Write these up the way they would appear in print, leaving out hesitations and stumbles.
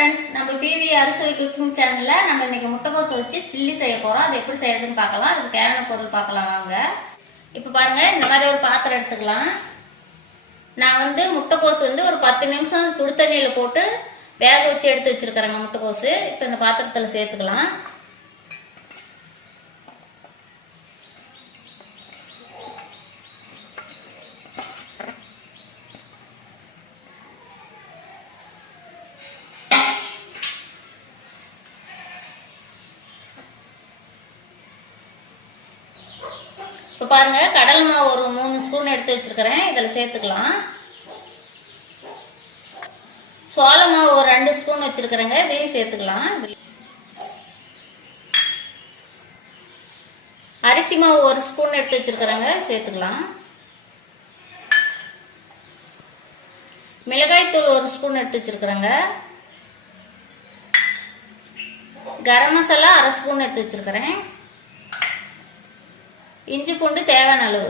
Friends, நம்ம PV அறுசுவை cooking சேனல்ல நம்ம இன்னைக்கு முட்டைக்கோஸ் வச்சு சில்லி செய்ய போறோம். அது எப்படி செய்யறதுன்னு பார்க்கலாம். அதுக்கு தேவையான பொருள் பார்க்கலாம் வாங்க. இப்போ பாருங்க, இந்த மாதிரி ஒரு பாத்திரம் எடுத்துக்கலாம். நான் முட்டைக்கோஸ் ஒரு 10 நிமிஷம் சுடு தண்ணியில போட்டு வேக வச்சு எடுத்து வச்சிருக்கிறேங்க முட்டைக்கோஸ். இப்போ இந்த பாத்திரத்தில் சேர்த்துக்கலாம். இப்போ பாருங்க, கடலை மாவு ஒரு 3 ஸ்பூன் எடுத்து வச்சிருக்கிறேன். இதில் சேர்த்துக்கலாம். சோள மாவு ஒரு 2 ஸ்பூன் வச்சிருக்கிறேங்க. இதையும் சேர்த்துக்கலாம். அரிசி மாவு 1 ஸ்பூன் எடுத்து வச்சிருக்கிறேங்க, சேர்த்துக்கலாம். மிளகாய் தூள் 1 ஸ்பூன் எடுத்து வச்சிருக்கிறேங்க. கரம் மசாலா 1/2 ஸ்பூன் எடுத்து வச்சிருக்கிறேன். இஞ்சி பூண்டு தேவையான அளவு.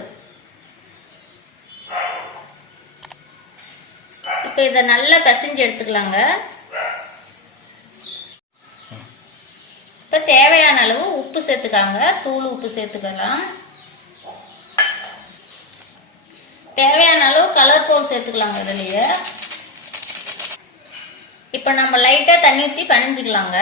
இப்போ இதை நல்லா பிசைஞ்சு எடுத்துக்கலாங்க. இப்போ தேவையான அளவு உப்பு சேர்த்துக்காங்க. தூள் உப்பு சேர்த்துக்கலாம். தேவையான அளவு கலர் பவுடர் சேர்த்துக்கலாங்க இதுலயே. இப்போ நம்ம லைட்டா தண்ணி ஊற்றி பனைஞ்சிக்கலாங்க.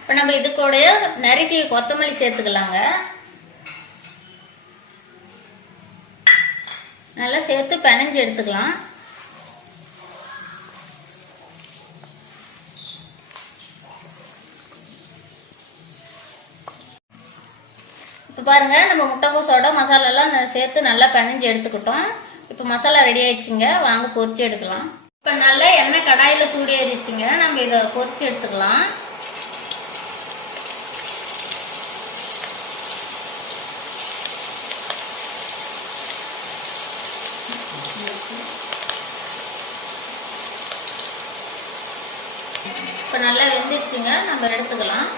இப்போ நம்ம இது கூட நறுக்கி கொத்தமல்லி சேர்த்துக்கலாங்க. நல்லா சேர்த்து பிணைஞ்சு எடுத்துக்கலாம். இப்போ பாருங்க, நம்ம முட்டைக்கோஸோட மசாலாலாம் சேர்த்து நல்லா பிணைஞ்சு எடுத்துக்கிட்டோம். இப்போ மசாலா ரெடி ஆயிடுச்சுங்க. வாங்க பொரிச்சு எடுக்கலாம். இப்போ நல்லா எண்ணெய் கடாயில் சூடேறிச்சுங்க. நம்ம இதை பொரிச்சு எடுத்துக்கலாம். இப்போ நல்லா வெந்துருச்சுங்க. நம்ம எடுத்துக்கலாம்.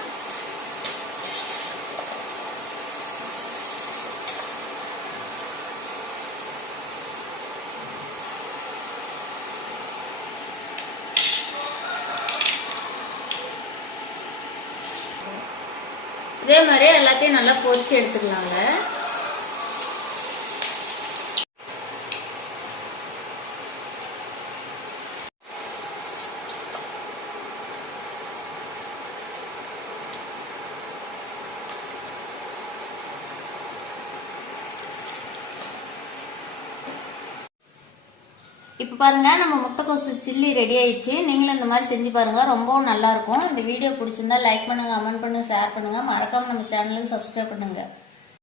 இதே மாதிரி எல்லாத்தையும் நல்லா பொரிச்சு எடுத்துக்கலாங்க. இப்போ பாருங்க, நம்ம முட்டைக்கோஸ் சில்லி ரெடி ஆயிடுச்சு. நீங்களும் இந்த மாதிரி செஞ்சு பாருங்க, ரொம்பவும் நல்லா இருக்கும். இந்த வீடியோ பிடிச்சிருந்தா லைக் பண்ணுங்க, கமெண்ட் பண்ணுங்க, ஷேர் பண்ணுங்க. மறக்காம நம்ம சேனலுக்கு சப்ஸ்கிரைப் பண்ணுங்க.